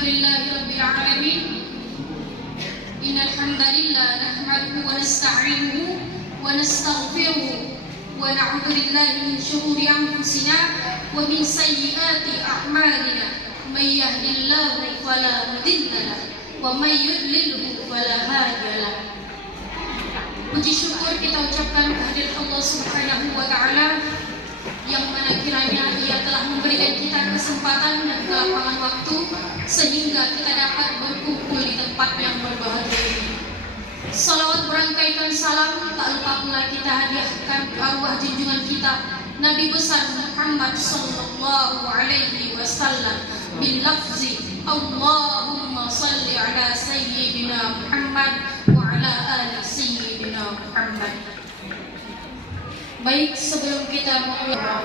Alhamdulillahi Rabbil Alamin. Innal hamdalillah nahmaduhu wa nasta'inuhu wa nastaghfiruhu wa na'udzu billahi min shururi anfusina wa min sayyiati a'malina. May yahdihillahu fala mudilla lahu wa may yudlilhu fala hadiya lahu. Puji syukur kita ucapkan kehadirat Allah Subhanahu wa taala yang mana kiranya Ia telah memberikan kita kesempatan dan kelapangan waktu sehingga kita dapat berkumpul di tempat yang berbahagia ini. Salawat berangkaikan salam tak lupa pula kita hadiahkan ke arwah junjungan kita Nabi besar Muhammad sallallahu alaihi wasallam bil lafzi Allahumma salli ala sayyidina Muhammad wa ala ali sayyidina Muhammad. Baik, sebelum kita mulai,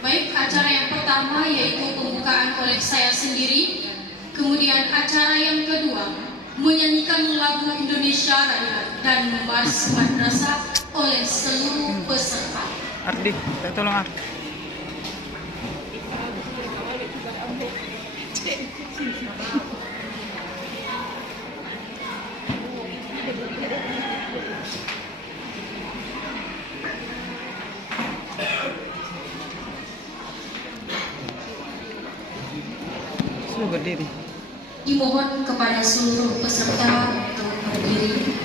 baik, acara yang pertama yaitu pembukaan oleh saya sendiri. Kemudian acara yang kedua menyanyikan lagu Indonesia Raya dan membaris madrasah oleh seluruh peserta. Ardi, tolong Ardi. Sudah berdiri. Dimohon kepada seluruh peserta untuk berdiri.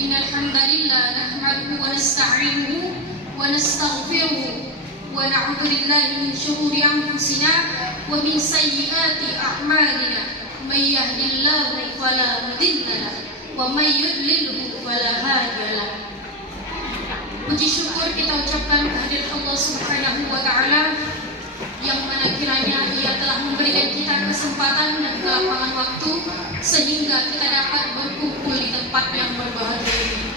إن الحمد لله نحمده ونستعينه ونستغفره ونعوذ بالله من شرور أنفسنا ومن سيئات أعمالنا من يهد الله فلا مضل له ومن يضلله فلا هادي له. Puji syukur kita ucapkan kehadirat Allah Subhanahu wa Ta'ala yang mana kiranya Ia telah memberikan kita kesempatan dan kelapangan waktu sehingga kita dapat berkumpul di tempat yang berbahagia ini.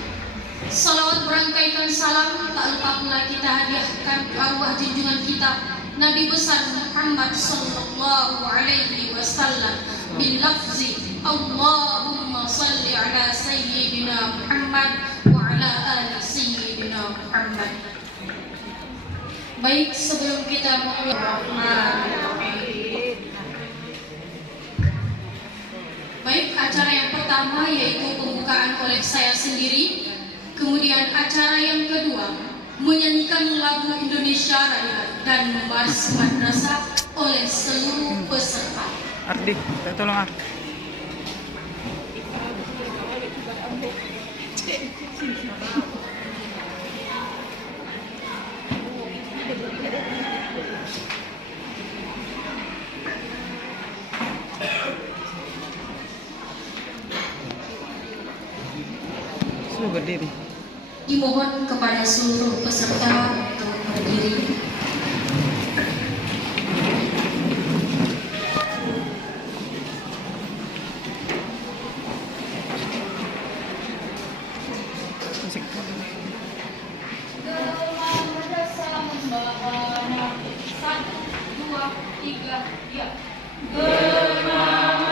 Salawat berangkaikan salam tak lupa pula kita hadiahkan ke arwah junjungan kita Nabi besar Muhammad sallallahu alaihi wasallam bil lafzi Allahumma salli ala sayyidina Muhammad wa ala ali sayyidina Muhammad. Baik, sebelum kita mulai, baik, acara yang pertama yaitu pembukaan oleh saya sendiri. Kemudian acara yang kedua menyanyikan lagu Indonesia Raya dan membahas madrasah oleh seluruh peserta. Ardi, tolong Ardi. Suruh berdiri. Dimohon kepada seluruh peserta untuk berdiri. Musik. Satu, dua, tiga, ya. Berjuang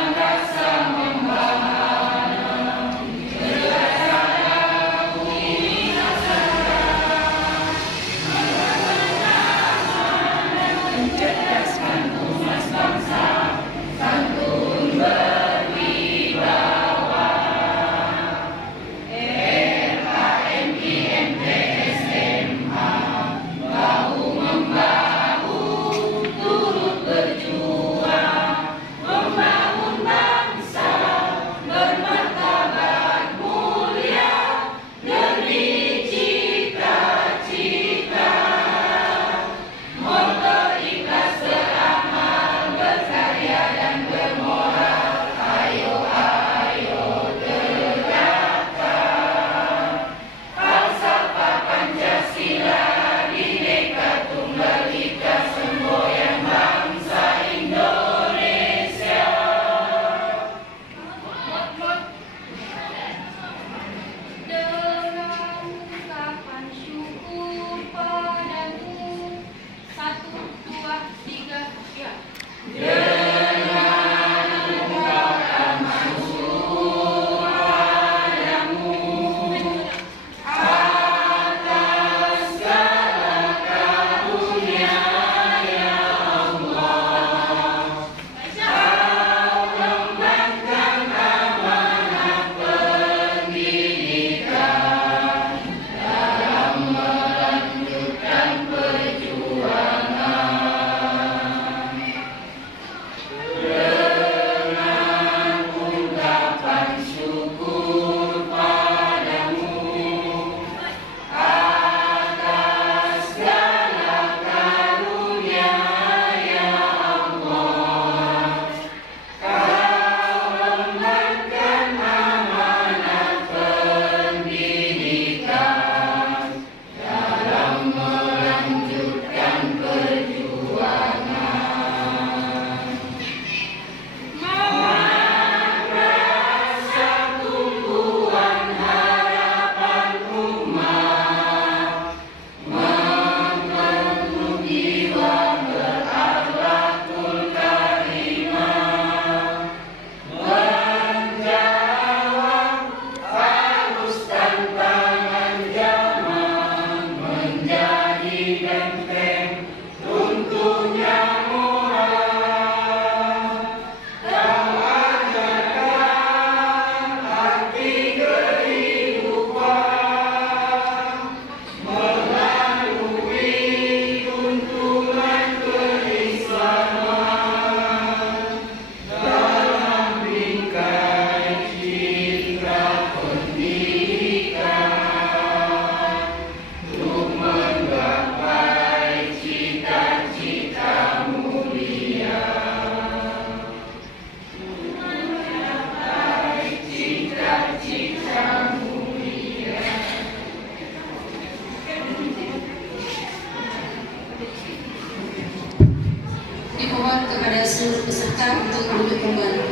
sebesar untuk duduk kembali.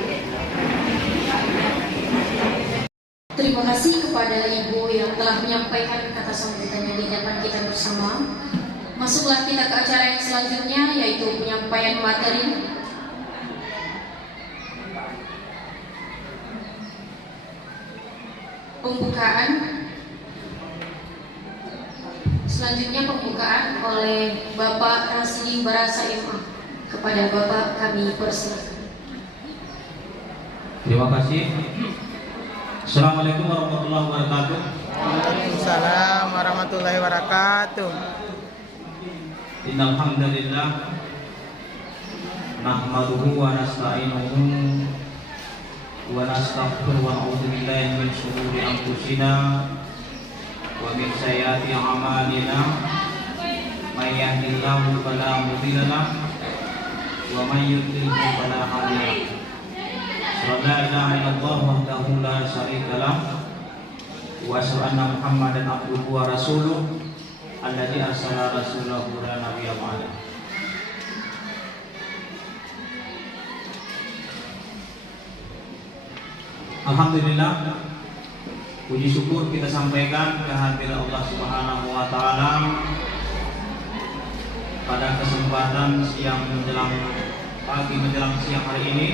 Terima kasih kepada Ibu yang telah menyampaikan kata sambutannya di depan kita bersama. Masuklah kita ke acara yang selanjutnya, yaitu penyampaian materi. Pembukaan. Selanjutnya pembukaan oleh Bapak Rasidi Barasa MA. Kepada Bapak kami persilakan. Terima kasih. Assalamualaikum warahmatullahi wabarakatuh. Waalaikumsalam warahmatullahi wabarakatuh. Innal hamdalillah nahmaduhu wa nasta'inuhu wa nastaghfiruhu wa na'udzu billahi min shururi anfusina wa min sayyiati a'malina. May yahdihillahu fala mudilla lahu wa may yudlil fala hadiya lahu. La ilaha illallah wahdahu la syarika lah wa asyhadu anna Muhammadan abduhu wa rasuluh alladzi arsala rasulahu ila nabiyya ba'da. Alhamdulillah, puji syukur kita sampaikan kehadiran Allah Subhanahu wa taala pada kesempatan siang menjelang pagi menjelang siang hari ini.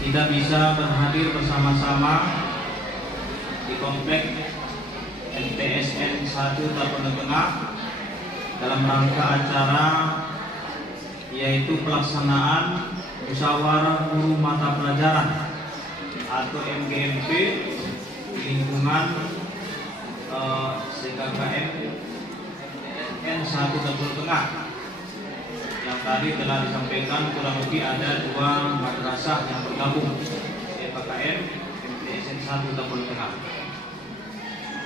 Kita bisa berhadir bersama-sama di komplek MTSN 1 Tapanuli Tengah dalam rangka acara yaitu pelaksanaan musyawarah guru mata pelajaran atau MGMP di lingkungan CKKM N 1 Tapanuli Tengah. Yang tadi telah disampaikan kurang lebih ada 2 madrasah yang bergabung CKKM MTSN 1 Tapanuli Tengah.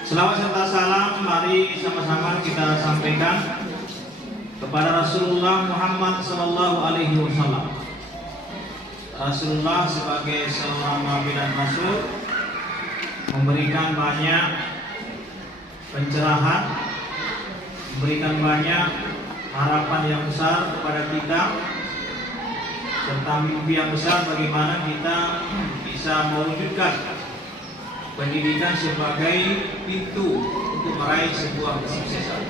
Selawat serta salam mari sama-sama kita sampaikan kepada Rasulullah Muhammad sallallahu alaihi wasallam. Rasulullah sebagai seorang nabi dan rasul memberikan banyak pencerahan, memberikan banyak harapan yang besar kepada kita serta mimpi yang besar bagaimana kita bisa mewujudkan pendidikan sebagai pintu untuk meraih sebuah kesuksesan.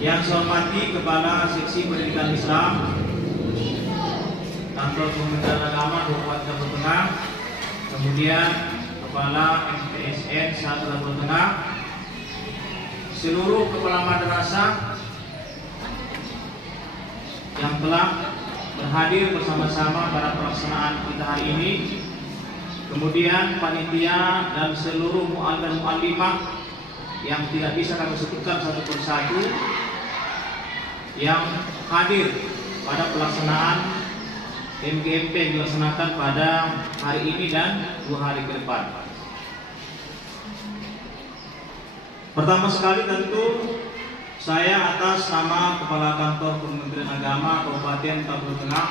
Yang saya hormati Kepala Seksi Pendidikan Islam Kantor Kementerian Agama Kabupaten Tapanuli Tengah, kemudian Kepala MTSN 1 Tapanuli Tengah, seluruh kepala madrasah yang telah berhadir bersama-sama pada pelaksanaan kita hari ini, kemudian panitia dan seluruh mu'allim dan mu'allimah yang tidak bisa kami sebutkan satu persatu yang hadir pada pelaksanaan MGMP yang dilaksanakan pada hari ini dan 2 hari ke depan. Pertama sekali tentu saya atas nama Kepala Kantor Kementerian Agama Kabupaten Tapanuli Tengah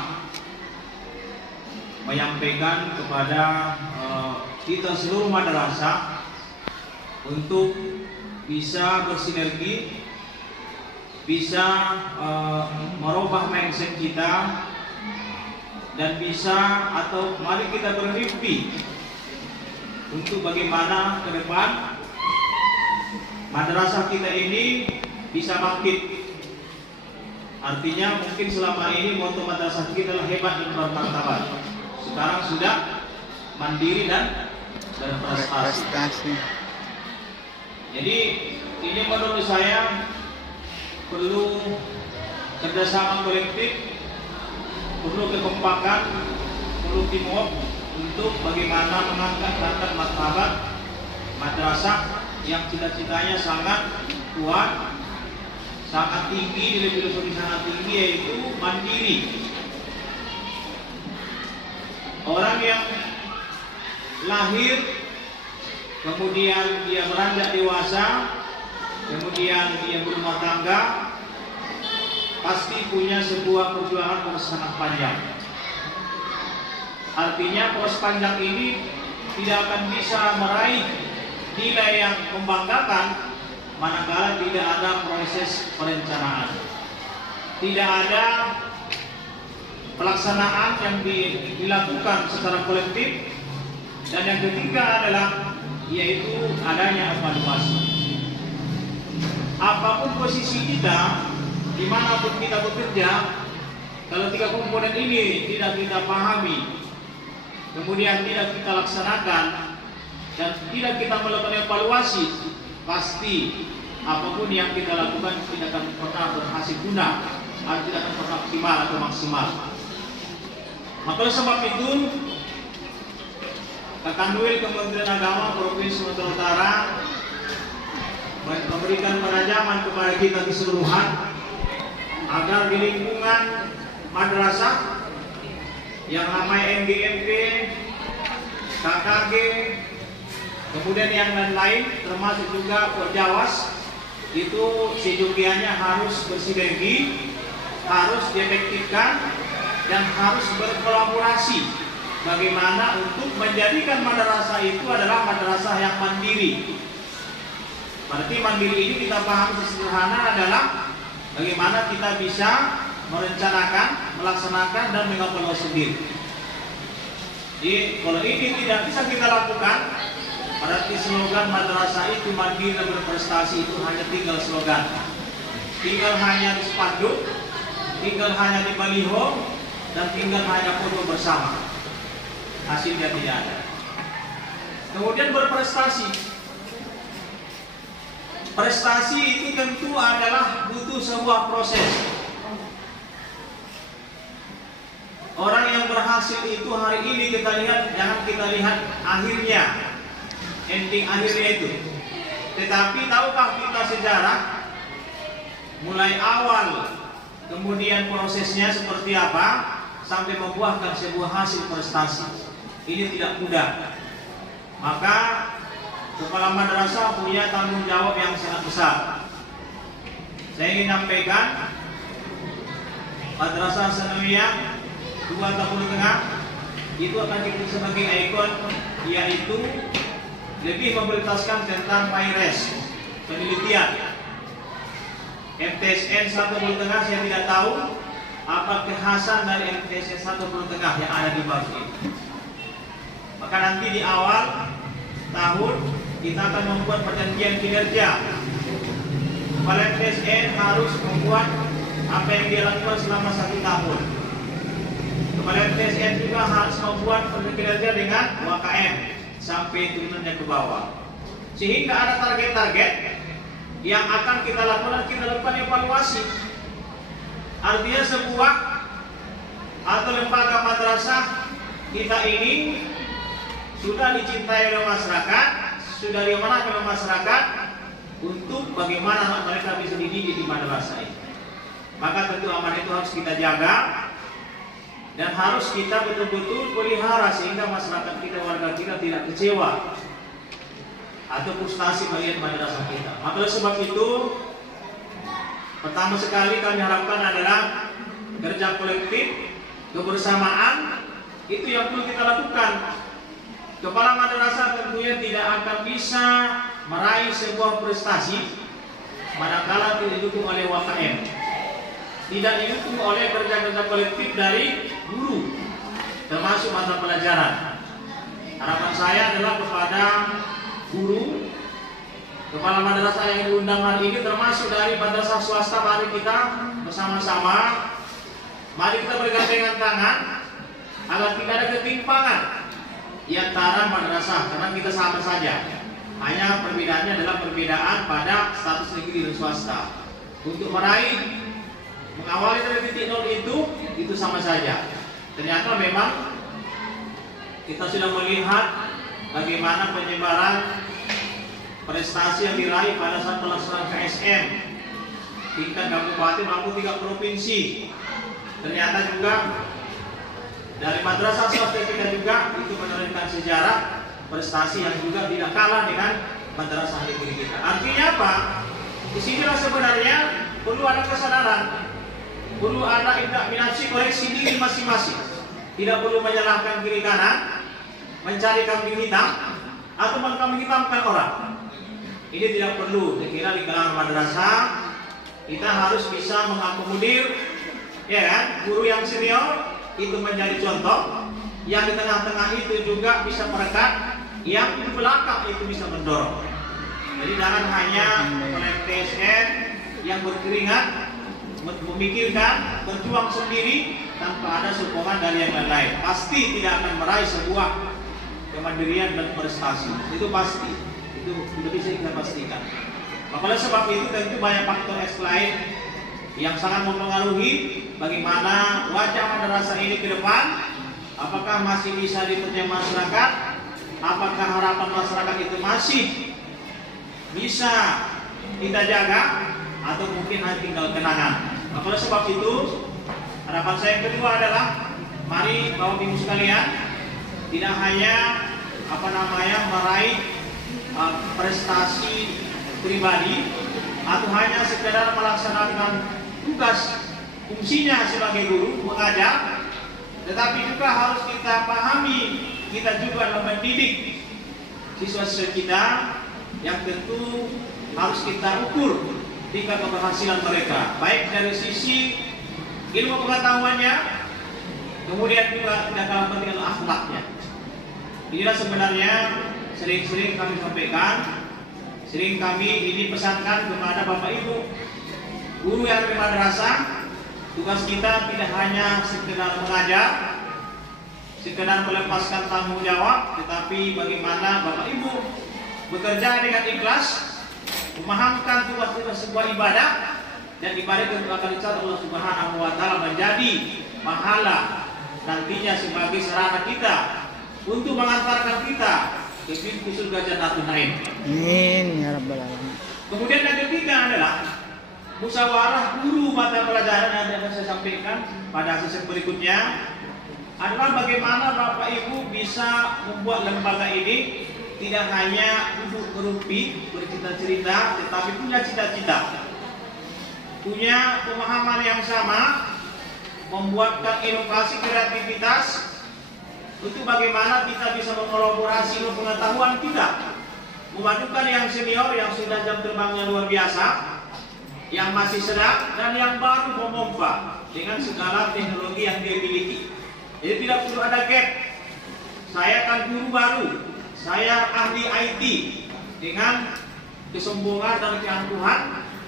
menyampaikan kepada kita seluruh madrasah untuk bisa bersinergi, bisa merubah mindset kita dan bisa atau mari kita bermimpi untuk bagaimana ke depan madrasah kita ini bisa bangkit. Artinya mungkin selama ini moto madrasah kita adalah hebat dan bermartabat. Sekarang sudah mandiri dan berprestasi. Jadi ini menurut saya perlu kerjasama kolektif, perlu kekompakan, perlu teamwork untuk bagaimana mengangkat harkat martabat madrasah yang cita-citanya sangat kuat, sangat tinggi, nilai filosofi sangat tinggi, yaitu mandiri. Orang yang lahir, kemudian dia beranjak dewasa, kemudian dia berumah tangga, pasti punya sebuah perjuangan proses sangat panjang. Artinya proses panjang ini tidak akan bisa meraih nilai yang membanggakan manakala tidak ada proses perencanaan, tidak ada pelaksanaan yang dilakukan secara kolektif, dan yang ketiga adalah yaitu adanya evaluasi. Apapun posisi kita, dimanapun kita bekerja, kalau tiga komponen ini tidak kita pahami, kemudian tidak kita laksanakan, dan tidak kita melakukan evaluasi, pasti apapun yang kita lakukan tidak akan pernah berhasil guna, atau tidak akan pernah optimal atau maksimal. Maka oleh sebab itu, Kakanwil Kementerian Agama Provinsi Sumatera Utara memberikan penajaman kepada kita keseluruhan agar di lingkungan madrasah yang namanya NGMP, KKG, kemudian yang lain-lain termasuk juga Perjawas, itu sejogianya harus bersinergi, harus diefektifkan, dan harus berkolaborasi bagaimana untuk menjadikan madrasah itu adalah madrasah yang mandiri. Berarti mandiri ini kita paham sederhana adalah bagaimana kita bisa merencanakan, melaksanakan, dan mengevaluasi sendiri. Jadi kalau ini tidak bisa kita lakukan, berarti slogan madrasah itu mandiri dan berprestasi itu hanya tinggal slogan, tinggal hanya di spanduk, tinggal hanya di baliho, dan tinggal hanya foto bersama. Hasilnya tidak ada. Kemudian berprestasi. Prestasi itu tentu adalah butuh sebuah proses. Orang yang berhasil itu hari ini kita lihat, jangan kita lihat akhirnya, ending akhirnya itu. Tetapi tahukah kita sejarah mulai awal, kemudian prosesnya seperti apa sampai membuahkan sebuah hasil prestasi. Ini tidak mudah. Maka kepala madrasah punya tanggung jawab yang sangat besar. Saya ingin menyampaikan, Madrasah Sanawiyah 2 tahun setengah itu akan dibuat sebagai ikon, yaitu lebih memprioritaskan tentang MyRes, penelitian. MTSN 1 tahun setengah saya tidak tahu apa kekhasan dari MTSN 1 tahun setengah yang ada di bawah ini. Maka nanti di awal tahun kita akan membuat perjanjian kinerja. Kepala MTSN harus membuat apa yang dia lakukan selama 1 tahun. Kepala MTSN juga harus membuat perjanjian kinerja dengan UKM sampai turunannya ke bawah. Sehingga ada target-target yang akan kita lakukan evaluasi. Artinya sebuah atau lembaga madrasah kita ini sudah dicintai oleh masyarakat, sudah diamanahkan oleh masyarakat untuk bagaimana mereka bisa dididik di madrasah ini. Maka tentu amanah itu harus kita jaga dan harus kita betul-betul pelihara sehingga masyarakat kita, warga kita tidak kecewa atau frustasi melihat madrasah kita. Maka oleh sebab itu, pertama sekali kami harapkan adalah kerja kolektif, kebersamaan, itu yang perlu kita lakukan. Kepala madrasah tentunya tidak akan bisa meraih sebuah prestasi manakala tidak didukung oleh UKM, tidak didukung oleh kerja-kerja kolektif dari guru, termasuk mata pelajaran. Harapan saya adalah kepada guru, kepala madrasah yang diundang hari ini, termasuk dari madrasah swasta, mari kita bersama-sama, mari kita bergandengan tangan agar tidak ada ketimpangan di antara madrasah, karena kita sama saja. Hanya perbedaannya adalah perbedaan pada status negeri dan swasta. Untuk meraih, mengawali dari titik nol itu sama saja. Ternyata memang kita sudah melihat bagaimana penyebaran prestasi yang diraih pada saat pelaksanaan KSM tingkat kabupaten maupun tingkat provinsi. Ternyata juga dari madrasah swasta kita juga itu menorehkan sejarah prestasi yang juga tidak kalah dengan madrasah negeri kita. Artinya apa? Di sinilah sebenarnya perlu ada kesadaran, perlu ada introspeksi koreksi diri masing-masing. Tidak perlu menyalahkan kiri kanan, mencari kambing hitam atau mengkambing hitamkan orang. Ini tidak perlu. Saya kira di kalangan madrasah kita harus bisa mengakomodir, ya kan, guru yang senior itu menjadi contoh, yang di tengah-tengah itu juga bisa merekat, yang di belakang itu bisa mendorong. Jadi jangan hanya oleh TSN yang berkeringat, memikirkan, berjuang sendiri tanpa ada sokongan dari yang lain. Pasti tidak akan meraih sebuah kemandirian dan prestasi. Itu pasti. Itu bisa kita pastikan. Oleh sebab itu tentu banyak faktor X lain yang sangat mempengaruhi bagaimana wajah madrasah ini ke depan. Apakah masih bisa dipercaya masyarakat? Apakah harapan masyarakat itu masih bisa kita jaga? Atau mungkin hanya tinggal kenangan? Oleh sebab itu, harapan saya yang kedua adalah mari Bapak Ibu sekalian tidak hanya meraih prestasi pribadi atau hanya sekedar melaksanakan tugas fungsinya sebagai guru mengajar, tetapi juga harus kita pahami kita juga mendidik siswa-siswa kita yang tentu harus kita ukur tingkat keberhasilan mereka, baik dari sisi ilmu pengetahuannya, kemudian juga tidak kalah penting adalah akhlaknya. Inilah sebenarnya sering-sering kami sampaikan, sering kami ini pesankan kepada Bapak Ibu guru yang ada di madrasah. Tugas kita tidak hanya sekedar mengajar, sekedar melepaskan tanggung jawab, tetapi bagaimana Bapak Ibu bekerja dengan ikhlas, memahamkan tugas-tugas sebuah ibadah, dan ibadah itu akan dicatat Allah Subhanahu wa Ta'ala menjadi pahala nantinya sebagai sarana kita untuk mengantarkan kita ke pintu surga Jannatul Naim. Amin ya rabbal alamin. Kemudian yang ketiga adalah musyawarah guru mata pelajaran yang akan saya sampaikan pada sesi berikutnya adalah bagaimana Bapak Ibu bisa membuat lembaga ini tidak hanya duduk berumpi bercerita-cerita, tetapi punya cita-cita, punya pemahaman yang sama, membuatkan inovasi kreativitas untuk bagaimana kita bisa mengkolaborasi pengetahuan kita, memadukan yang senior yang sudah jam terbangnya luar biasa, yang masih sedang, dan yang baru memompa dengan segala teknologi yang dia miliki. Jadi tidak perlu ada gap. Saya kan guru baru, saya ahli IT dengan kesombongan dan keangkuhan,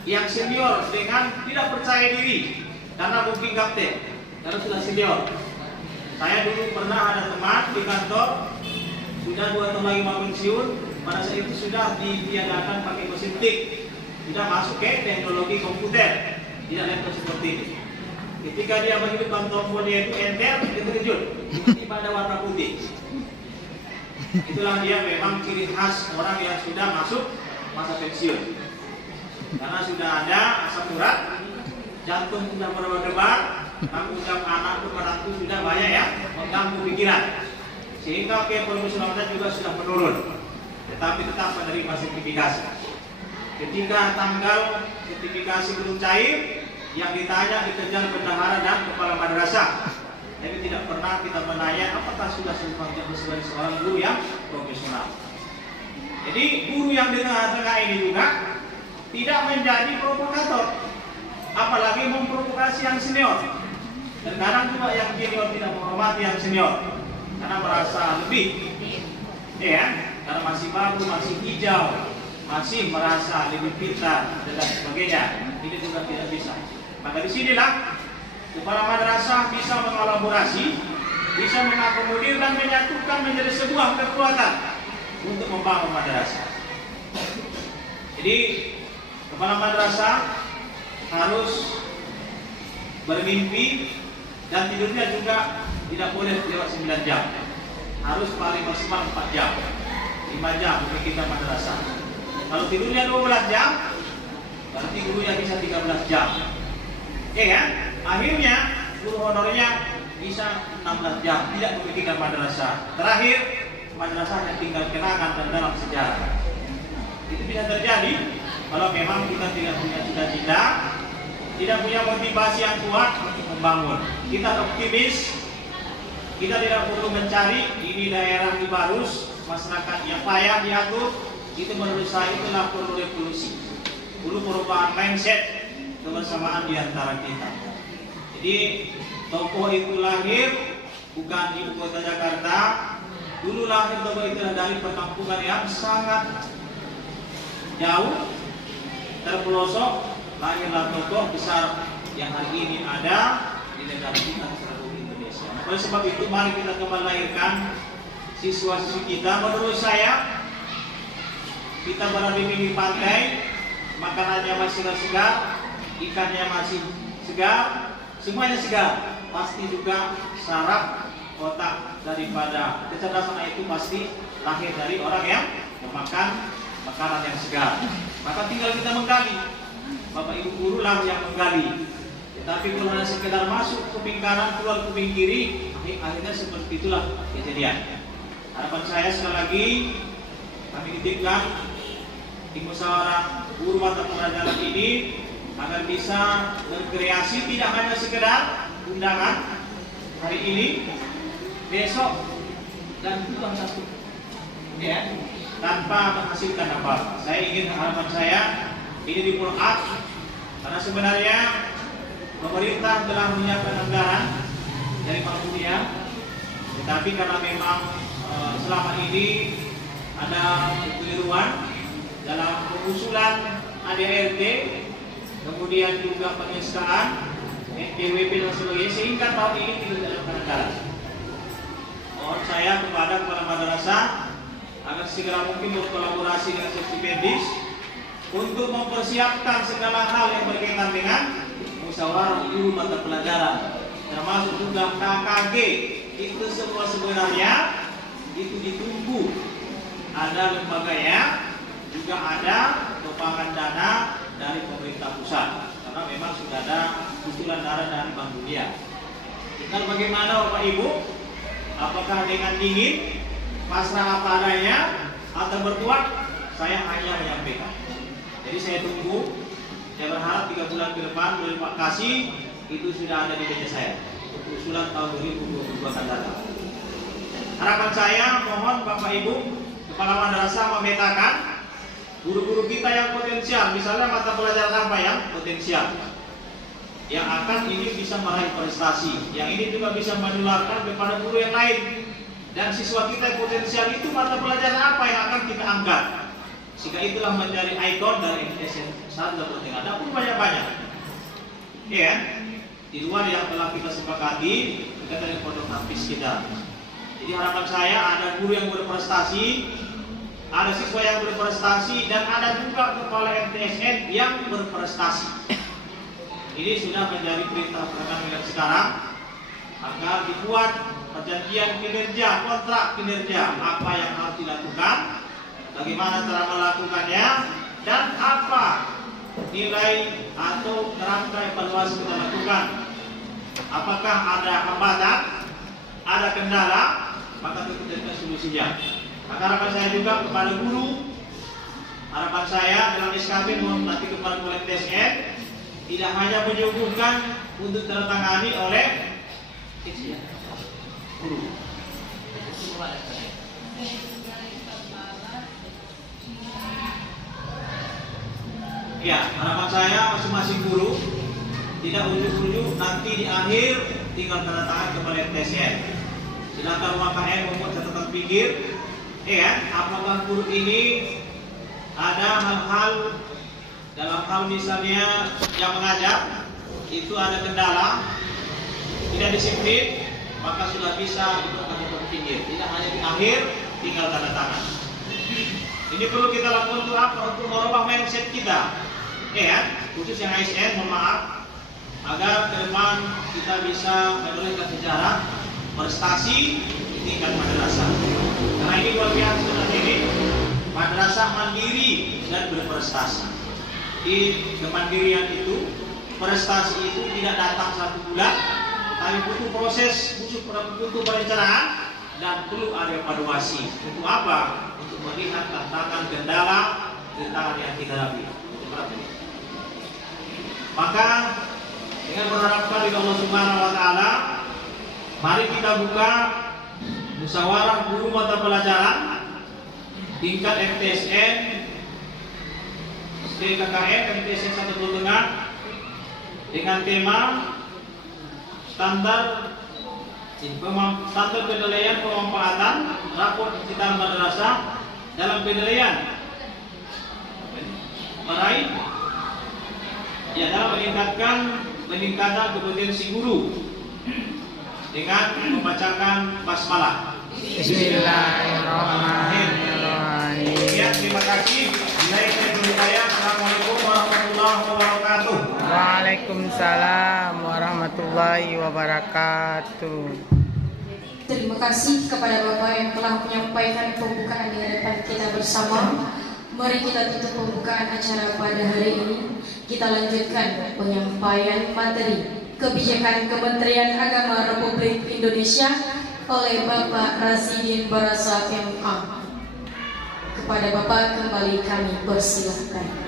yang senior dengan tidak percaya diri karena mungkin kapten, karena sudah senior. Saya dulu pernah ada teman di kantor, sudah 2 tahun lagi mau pensiun, pada saat itu sudah ditiadakan pakai mesin tik, sudah masuk ke teknologi komputer, tidak laptop seperti ini. Ketika dia menghidupkan tombolnya itu enter, dia terkejut, tiba-tiba ada warna putih. Itulah dia memang ciri khas orang yang sudah masuk masa pensiun. Karena sudah ada asam urat, jantung sudah berdebar, tanggung jawab anak menantu sudah banyak ya, mengganggu pikiran. Sehingga keprofesionalan juga sudah menurun. Tetapi tetap menerima sertifikasi. Ketika tanggal sertifikasi belum cair, yang ditanya dikejar bendahara dan kepala madrasah. Tapi tidak pernah kita menanya apakah sudah sebagai seorang guru yang profesional. Jadi guru yang di tengah-tengah ini juga tidak menjadi provokator, apalagi memprovokasi yang senior. Dan kadang juga yang senior tidak menghormati yang senior karena merasa lebih, ya, karena masih baru, masih hijau, masih merasa lebih pintar dan sebagainya. Ini juga tidak bisa. Maka disinilah kepala madrasah bisa mengkolaborasi, bisa mengakomodir dan menyatukan menjadi sebuah kekuatan untuk membangun madrasah. Jadi kepala madrasah harus bermimpi dan tidurnya juga tidak boleh lewat 9 jam. Harus paling maksimal 4 jam, 5 jam untuk kita madrasah. Kalau tidurnya 12 jam, berarti gurunya bisa 13 jam. Oke kan? Akhirnya guru honornya bisa 16 jam, tidak memikirkan madrasah. Terakhir, madrasah yang tinggal kenangan dan dalam sejarah. Itu bisa terjadi kalau memang kita tidak punya cita-cita, tidak punya motivasi yang kuat untuk membangun. Kita optimis, kita tidak perlu mencari ini daerah di Barus, masyarakat yang payah diatur. Itu menurut saya itulah perlu revolusi, perlu perubahan mindset kebersamaan di antara kita. Jadi Tokoh itu lahir bukan di ibu kota Jakarta. Dulu lahir tokoh itu dari perkampungan yang sangat jauh, terpelosok. Lahirlah tokoh besar yang hari ini ada di negara kita, Republik Indonesia. Oleh sebab itu, mari kita kembali lahirkan siswa-siswi kita. Menurut saya, kita berada di pantai, makanannya masih segar, ikannya masih segar, semuanya segar. Pasti juga saraf otak daripada kecerdasan itu pasti lahir dari orang yang memakan makanan yang segar. Maka tinggal kita menggali. Bapak Ibu guru lah yang menggali. Tetapi kalau hanya sekedar masuk kuping kanan keluar kuping kiri, akhirnya seperti itulah kejadian. Harapan saya sekali lagi, kami titipkan di musyawarah guru mata pelajaran ini agar bisa berkreasi, tidak hanya sekedar undangan hari ini, besok, dan bukan satu, ya, tanpa menghasilkan apa. Saya ingin, harapan saya ini dimuat, karena sebenarnya pemerintah telah menyiapkan anggaran dari Bank Dunia, tetapi karena memang selama ini ada kekeliruan dalam pengusulan ADRT, kemudian juga penyesuaian DWP dan sebagainya, sehingga tahun ini tidak ada anggaran. Mohon saya kepada kepala madrasah agar segera mungkin berkolaborasi dengan Sipendis untuk mempersiapkan segala hal yang berkaitan dengan musyawarah guru mata pelajaran, termasuk juga KKG. Itu semua sebenarnya itu ditunggu. Ada lembaganya, juga ada topangan dana dari pemerintah pusat, karena memang sudah ada usulan dana dari Bank Dunia. Tinggal bagaimana Bapak Ibu, apakah dengan dingin, pasrah apa adanya, atau bertuak, saya hanya menyampaikan. Jadi saya tunggu, saya berharap 3 bulan ke depan dari Pak Kasih itu sudah ada di meja saya untuk usulan tahun 2022 akan datang. Harapan saya, mohon Bapak Ibu kepala madrasah memetakan guru-guru kita yang potensial, misalnya mata pelajaran apa yang potensial, yang akan ini bisa meraih prestasi, yang ini juga bisa menularkan kepada guru yang lain. Dan siswa kita yang potensial itu mata pelajaran apa yang akan kita angkat, sehingga itulah menjadi ikon dari MTSN. Saat berarti ada pun banyak-banyak, ya, di luar yang telah kita sepakati kita dari pondok hafiz kita. Jadi harapan saya ada guru yang berprestasi, ada siswa yang berprestasi, dan ada juga kepala MTSN yang berprestasi. Ini sudah menjadi perintah perundang-undangan sekarang agar dibuat perjanjian kinerja, kontrak kinerja, apa yang harus dilakukan, bagaimana cara melakukannya, dan apa nilai atau kerangka evaluasi kita lakukan. Apakah ada hambatan, ada kendala, maka kita cari solusinya. Maka harapan saya juga kepada guru, harapan saya dalam SKB mohon nanti kepada MTSN tidak hanya menyuguhkan untuk tertangani oleh guru. Ya, harapan saya masing-masing guru tidak ujuk-ujuk nanti di akhir tinggal tanda tangan kepada MTSN. Silakan UKM membuat catatan pinggir, ya, apakah guru ini ada hal-hal dalam hal misalnya yang mengajar itu ada kendala, tidak disiplin, maka sudah bisa dibuat catatan pinggir. Tidak hanya di akhir tinggal tanda tangan. Ini perlu kita lakukan untuk apa? Untuk merubah mindset kita, ya, khusus yang ASN, mohon maaf, agar ke depan kita bisa menorehkan sejarah prestasi di tingkat madrasah. Karena ini luar biasa sebenarnya, ini madrasah mandiri dan berprestasi. Di kemandirian itu, prestasi itu tidak datang 1 bulan, tapi butuh proses, butuh perencanaan, dan perlu ada evaluasi. Untuk apa? Untuk melihat tantangan, kendala yang kita hadapi. Maka dengan berharapkan dari Allah Subhanahu Wa Taala, mari kita buka musyawarah guru mata pelajaran tingkat MTSN, SDKKN, MTSN 1 Tengah dengan tema standar penilaian pemanfaatan rapor digital madrasah dalam penilaian meraih dalam meningkatkan kompetensi guru dengan membacakan basmalah. Bismillahirrahmanirrahim. Ya, terima kasih. Assalamualaikum warahmatullahi wabarakatuh. Waalaikumsalam warahmatullahi wabarakatuh. Terima kasih kepada Bapak yang telah menyampaikan pembukaan di hadapan kita bersama. Mari kita tutup pembukaan acara pada hari ini. Kita lanjutkan penyampaian materi kebijakan Kementerian Agama Republik Indonesia oleh Bapak Rasidin Barasa MA. Kepada Bapak kembali kami persilahkan.